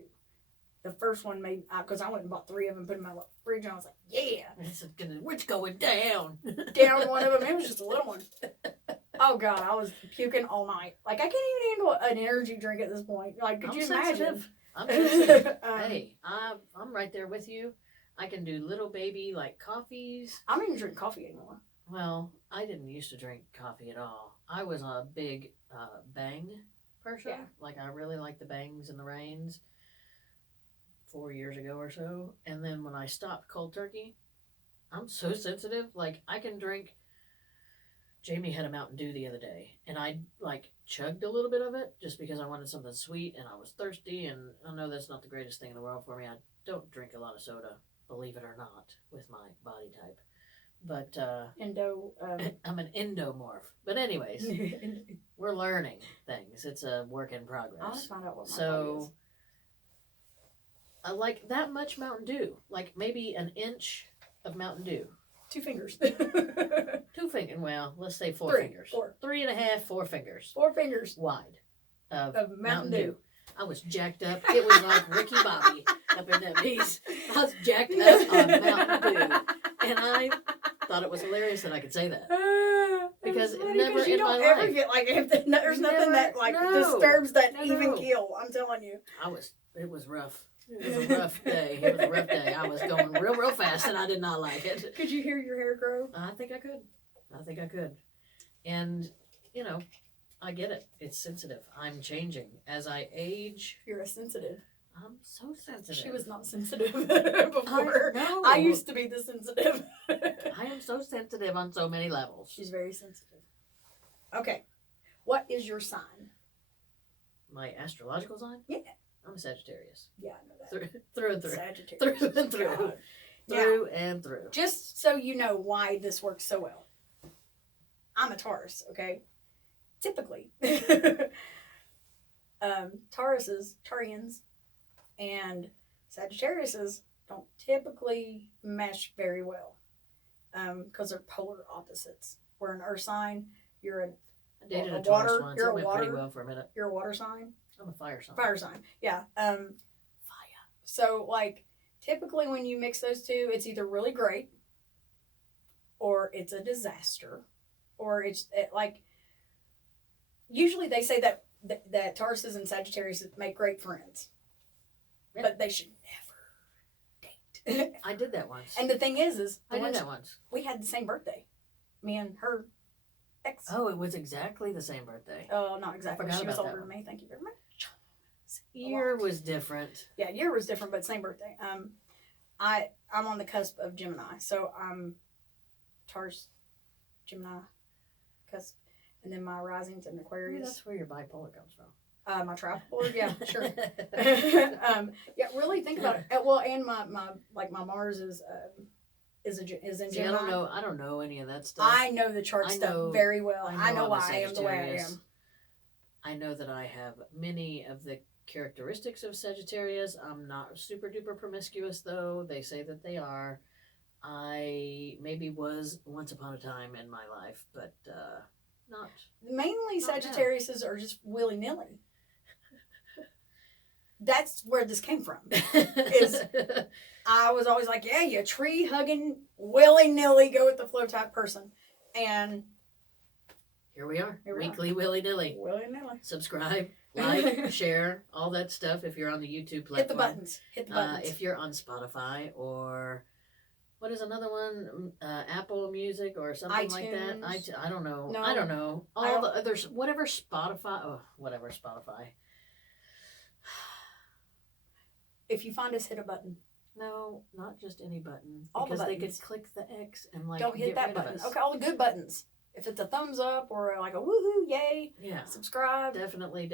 The first one made, because I went and bought 3 of them, put them in my fridge, and I was like, yeah. It's going down. Down one of them. It was just a little one. Oh, God, I was puking all night. Like, I can't even handle an energy drink at this point. Like, could you imagine? I'm sensitive. Hey, I'm right there with you. I can do little baby, like, coffees. I don't even drink coffee anymore. Well, I didn't used to drink coffee at all. I was a big bang person. Yeah. Like, I really liked the bangs and the rains 4 years ago or so. And then when I stopped cold turkey, I'm so sensitive. Like, I can drink. Jamie had a Mountain Dew the other day, and I, like, chugged a little bit of it just because I wanted something sweet, and I was thirsty, and I know that's not the greatest thing in the world for me. I don't drink a lot of soda, believe it or not, with my body type. But I'm an endomorph. But anyways, we're learning things. It's a work in progress. I'll find out what my body is. I like that much Mountain Dew. Like maybe an inch of Mountain Dew. 2 fingers. 2 fingers. Well, let's say 4 fingers. 4. 3.5, 4 fingers. 4 fingers. Wide. Of Mountain Dew. I was jacked up. It was like Ricky Bobby up in that piece. I was jacked up on Mountain Dew. And I thought it was hilarious that I could say that. Because it never in my life. Ever get, like, there's nothing that, like, disturbs that even keel. I'm telling you. It was rough. It was a rough day. It was a rough day. I was going real fast, and I did not like it. Could you hear your hair grow? I think I could. And, you know, I get it. It's sensitive. I'm changing. As I age. You're a sensitive. I'm so sensitive. She was not sensitive before. I used to be the sensitive. I am so sensitive on so many levels. She's very sensitive. Okay. What is your sign? My astrological sign? Yeah. I'm a Sagittarius. Yeah, I know that. Through and through. Sagittarius. Through and through. God. Through and through. Just so you know why this works so well. I'm a Taurus, okay? Typically. Taurians and Sagittariuses don't typically mesh very well because they're polar opposites. We're an earth sign. You're I dated a water. Taurus once. You're It a went water. pretty well for a minute. You're a water sign. I'm a fire sign. Fire sign. Yeah. Fire. So, like, typically when you mix those two, it's either really great or it's a disaster or like, usually they say that Tauruses and Sagittarius make great friends. Yeah. But they should never date. I did that once. And the thing is I did that once. We had the same birthday. Me and her ex. Oh, it was exactly the same birthday. Oh, not exactly. Forgot she was about older that than me. Thank you very much. Year was different. Yeah, year was different, but same birthday. I'm on the cusp of Gemini, so I'm Taurus, Gemini, cusp, and then my rising's in Aquarius. That's where your bipolar comes from. My tripolar, yeah, sure. Yeah, really think about it. Well, and my Mars is is in See, Gemini. I don't know any of that stuff. I know the chart stuff very well. I know why I am the way I am. I know that I have many of the characteristics of Sagittarius. I'm not super duper promiscuous, though. They say that they are. I maybe was once upon a time in my life, but not. Mainly not Sagittariuses are just willy nilly. That's where this came from. Is I was always like, yeah, you tree hugging, willy nilly, go with the flow type person, and here we are, weekly willy nilly. Willy nilly. Subscribe, like, share, all that stuff. If you're on the YouTube platform, hit the buttons. Hit the buttons. If you're on Spotify or what is another one, Apple Music or something iTunes. like that. I don't know. No, I don't know. All the others, whatever Spotify. If you find us, hit a button. No, not just any button. All because the they buttons. could click the X and like don't hit get that rid button. of us. Okay, all the good buttons. If it's a thumbs up or like a woohoo, yay, yeah, subscribe. Definitely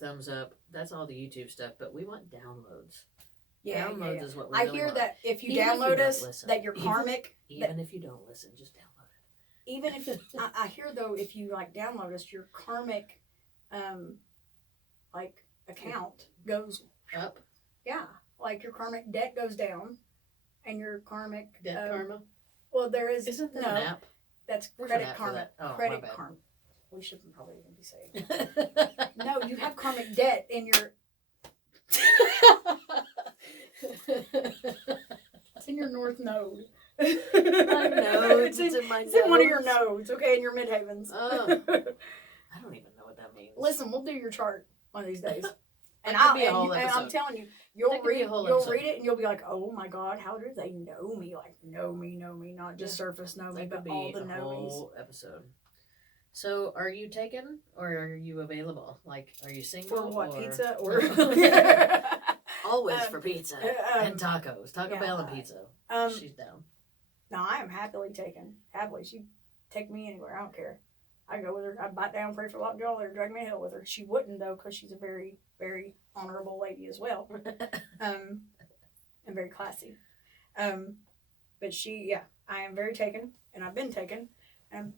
thumbs up. That's all the YouTube stuff. But we want downloads. Yeah, downloads is what we I really hear want. that if you Even download if you us, don't listen. that you're karmic. Even if you don't listen, just download it. Even if I hear though, if you like download us, your karmic, like account goes up. Yeah, like your karmic debt goes down, and your karmic Debt karma. Well, there is Isn't there no. an app? That's There's credit an app for karma. that. Oh, Credit my bad. karma. We shouldn't probably even be saying. No, you have karmic debt in your. It's in your north node. My node. It's in my it's in one of your nodes. nodes, okay, in your midhavens. I don't even know what that means. Listen, we'll do your chart one of these days. And I'm telling you, you'll read it and you'll be like, oh my God, how do they know me? Like know me, not just surface know me, but all the knowies. Whole episode. So, are you taken or are you available? Like, are you single? For what, or... pizza or? Always for pizza and tacos. Taco Bell and pizza. She's down. No, I am happily taken. Happily. She'd take me anywhere. I don't care. I go with her. I'd bite down, pray for lockjaw, or drag me a hill with her. She wouldn't, though, because she's a very, very honorable lady as well. And very classy. But I am very taken, and I've been taken. And,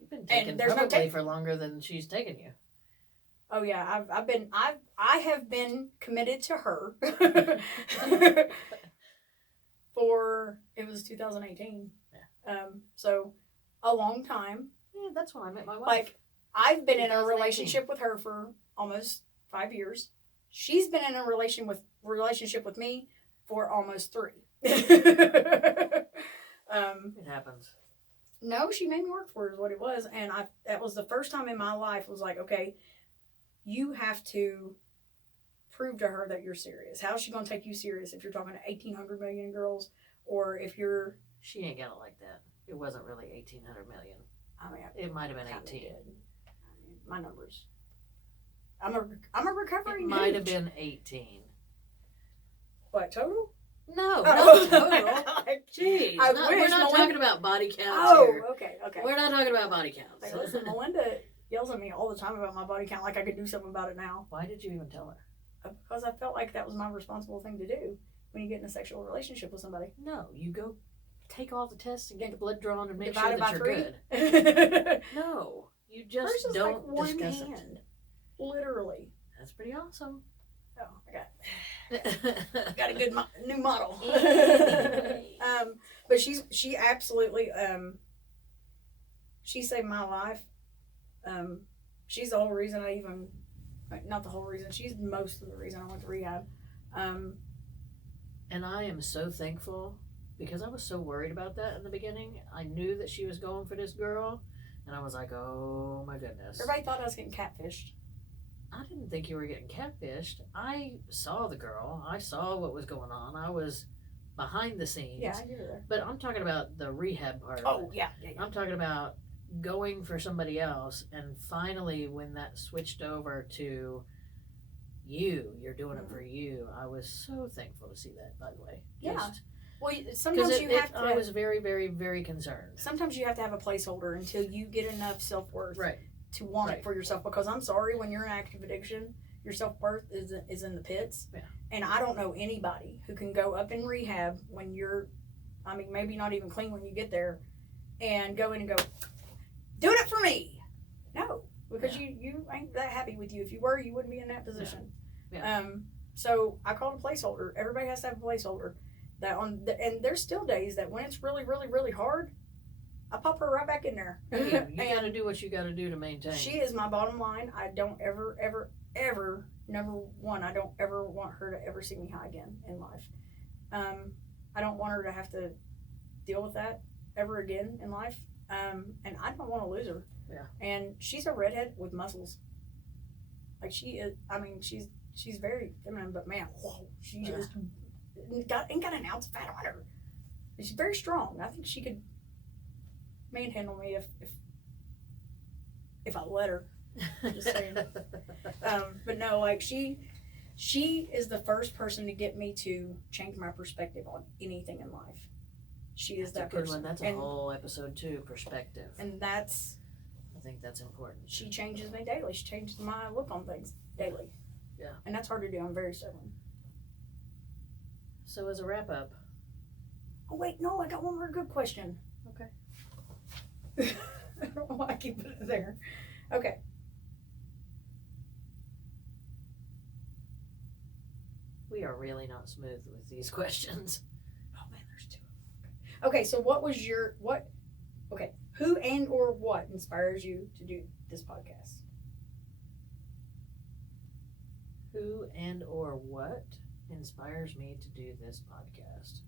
you've been taken probably for longer than she's taken you. Oh yeah, I have been committed to her for, it was 2018. Yeah. So a long time. Yeah, that's when I met my wife. Like, I've been in a relationship with her for almost 5 years. She's been in a relationship with me for almost 3. It happens. No, she made me work for it is what it was. And that was the first time in my life was like, okay, you have to prove to her that you're serious. How is she going to take you serious if you're talking to 1,800 million girls, or if you're... She ain't got it like that. It wasn't really 1,800 million. I mean, it might have been 18. I mean, my numbers. I'm a recovery. It might have been 18. What, total? No, not total. Jeez, we're not talking about body counts. Oh, here. Okay. We're not talking about body counts. Like, listen, Melinda yells at me all the time about my body count, like I could do something about it now. Why did you even tell her? Because I felt like that was my responsible thing to do when you get in a sexual relationship with somebody. No, you go take all the tests and get the blood drawn and make Divided sure that you're 3? Good. No, you just Hers is don't like one discuss hand, it. literally. That's pretty awesome. Oh, I got a good new model. But she absolutely she saved my life. She's the whole reason I even, not the whole reason, she's most of the reason I went to rehab. And I am so thankful because I was so worried about that in the beginning. I knew that she was going for this girl, and I was like, oh my goodness. Everybody thought I was getting catfished. I didn't think you were getting catfished. I saw the girl. I saw what was going on. I was behind the scenes. Yeah, I hear that. But I'm talking about the rehab part of it. Oh, yeah. I'm talking about going for somebody else, and finally when that switched over to you're doing it for you, I was so thankful to see that, by the way. Yeah. Well, sometimes you have to... I was very, very, very concerned. Sometimes you have to have a placeholder until you get enough self-worth to want it for yourself. Because I'm sorry, when you're in active addiction, your self-worth is in the pits. Yeah. And I don't know anybody who can go up in rehab when you're I mean, maybe not even clean when you get there, and go in and go, doing it for me. No, because you ain't that happy with you. If you were, you wouldn't be in that position. Yeah. So I called a placeholder. Everybody has to have a placeholder. And there's still days that when it's really, really, really hard, I pop her right back in there. You got to do what you got to do to maintain. She is my bottom line. I don't ever, ever, ever, number one, I don't ever want her to ever see me high again in life. I don't want her to have to deal with that ever again in life. And I don't want to lose her. Yeah. And she's a redhead with muscles. Like she is, I mean, she's very feminine, but man, whoa, she just ain't got an ounce of fat on her. And she's very strong. I think she could manhandle me if I let her. Just saying. But no, like she is the first person to get me to change my perspective on anything in life. She is that good person. One. That's a whole episode too. Perspective. And that's. I think that's important. She changes me daily. She changes my look on things daily. Yeah. And that's hard to do. I'm very stubborn. So as a wrap up. Oh wait, no, I got one more good question. Okay. I don't know why I keep putting it there. Okay. We are really not smooth with these questions. Oh man, there's two. Okay, so who and or what inspires you to do this podcast? Who and or what inspires me to do this podcast?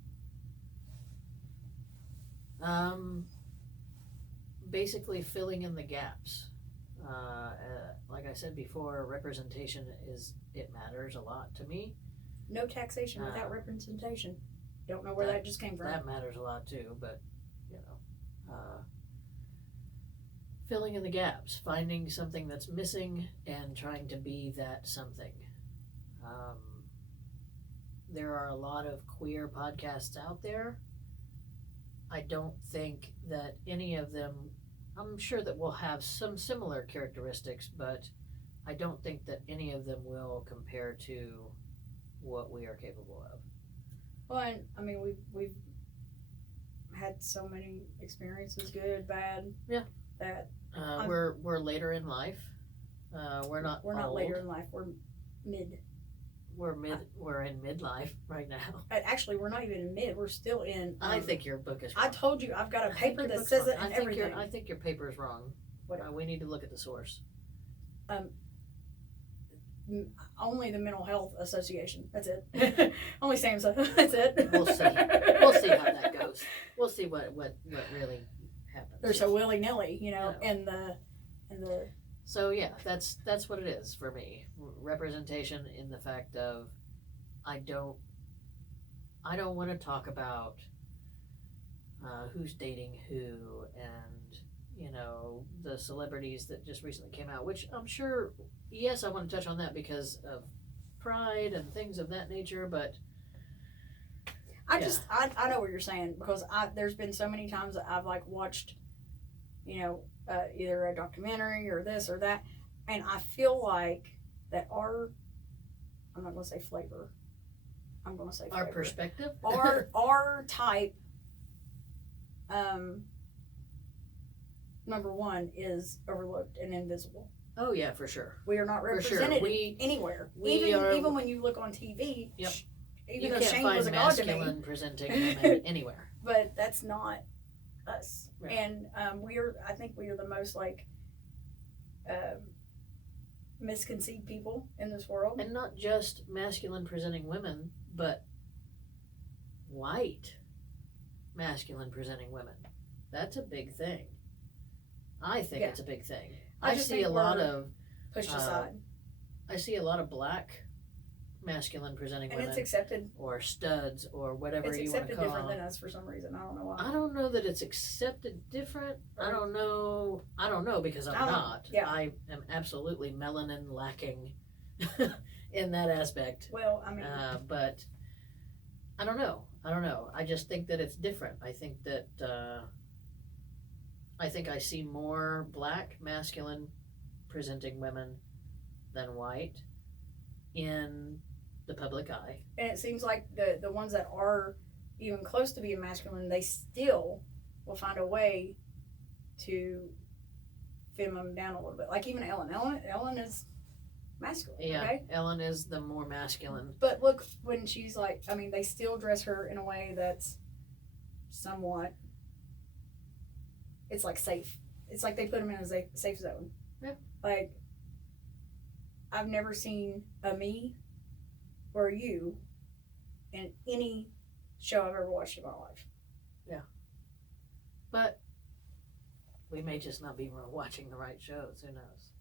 Basically filling in the gaps. Like I said before, representation matters a lot to me. No taxation without representation. Don't know where that just came from. That matters a lot too, but filling in the gaps, finding something that's missing and trying to be that something. There are a lot of queer podcasts out there. I don't think that any of them, I'm sure that we'll have some similar characteristics, but I don't think that any of them will compare to what we are capable of. Well, and, I mean, we've had so many experiences, good, bad. Yeah. That we're later in life. We're not old. Later in life. We're mid. We're in midlife right now. Actually, we're not even in mid. We're still in. I think your book is wrong. I told you, I've got a paper that says it and everything. I think your paper is wrong. We need to look at the source. Only the Mental Health Association. That's it. Only SAMHSA. That's it. We'll see. We'll see how that goes. We'll see what really happens. There's a Willy Nilly, and the. So yeah, that's what it is for me. Representation in the fact of, I don't want to talk about who's dating who and the celebrities that just recently came out, which I'm sure, yes, I want to touch on that because of pride and things of that nature, but I know what you're saying, because there's been so many times that I've watched, either a documentary or this or that, and I feel like that I'm not going to say flavor, I'm going to say flavor. Our perspective, our type, number one, is overlooked and invisible. Oh yeah, for sure. We are not represented anywhere. Even when you look on TV. Yep. Even though Shane was a god to me. You can't find masculine presenting women anywhere. But that's not us. Right. And I think we are the most misconceived people in this world. And not just masculine presenting women, but white masculine presenting women. That's a big thing. I think it's a big thing. I see a lot of pushed aside. I see a lot of black masculine presenting women. And it's accepted. Or studs or whatever you want to call. It's accepted different than us for some reason. I don't know why. I don't know that it's accepted different. I don't know because I'm not. Yeah. I am absolutely melanin lacking in that aspect. Well, I mean. But I don't know. I just think that it's different. I think that I see more black masculine presenting women than white in the public eye. And it seems like the ones that are even close to being masculine, they still will find a way to femme them down a little bit. Like even Ellen. Ellen is masculine. Yeah, okay? Ellen is the more masculine. But look, when she's like, I mean, they still dress her in a way that's somewhat, it's like safe. It's like they put them in a safe zone. Yeah. Like, I've never seen a me or a you in any show I've ever watched in my life. Yeah. But we may just not be watching the right shows. Who knows?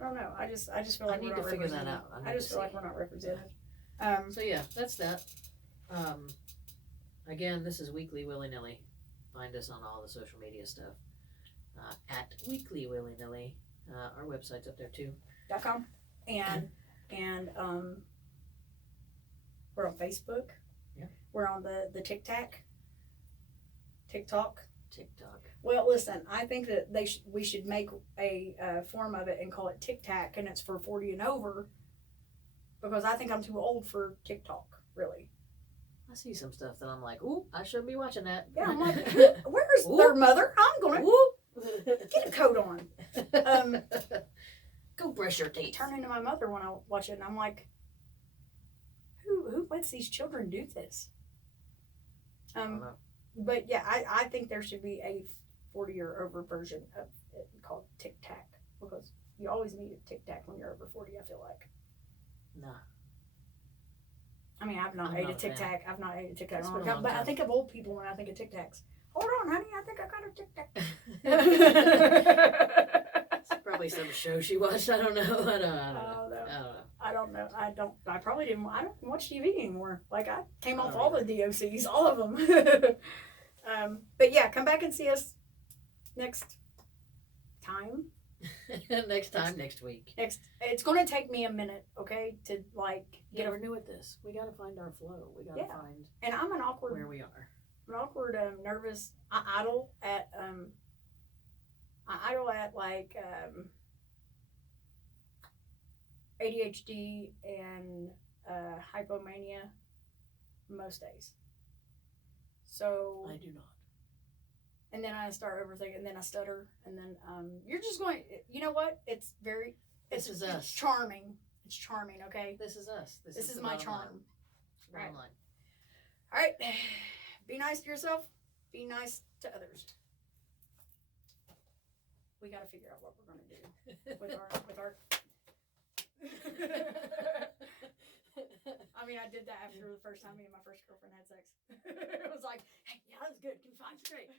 I don't know. I just feel like I need we're to not figure that represented. out. I just feel like we're not represented. So yeah, that's that. Again, this is Weekly Willy Nilly. Find us on all the social media stuff at Weekly Willy Nilly. Our website's up there too. .com and we're on Facebook. Yeah. We're on the TikTok. TikTok. Well, listen, I think that we should make a form of it and call it TikTok, and it's for 40 and over, because I think I'm too old for TikTok, really. I see some stuff that I'm like, ooh, I shouldn't be watching that. Yeah, I'm like, where's their mother? I'm gonna get a coat on. Go brush your teeth. Turn into my mother when I watch it, and I'm like, who lets these children do this? But yeah, I think there should be a 40 or over version of it called Tic Tac, because you always need a Tic Tac when you're over 40, I feel like. Nah. I mean, I've not ate a Tic Tac. I've not ate a Tic Tac, but I think of old people when I think of Tic Tacs. Hold on, honey, I think I got a Tic Tac. It's probably some show she watched. I don't know. I don't know. I probably didn't. I don't watch TV anymore. Like, I came off all the DOCs, all of them. But yeah, come back and see us next time. Next week. It's going to take me a minute, okay, to like get over new at this. We got to find our flow. We got to find. And I'm an awkward. Where we are. I'm an awkward, nervous. I idle at like ADHD and hypomania most days. So I do not. And then I start overthinking, and then I stutter, and then you're just going. You know what? It's us. It's charming. It's charming. Okay. This is us. This is my charm. Right. All right. Be nice to yourself. Be nice to others. We got to figure out what we're going to do with our. I mean, I did that after the first time me and my first girlfriend had sex. It was like, hey, yeah, that was good. Fine, straight.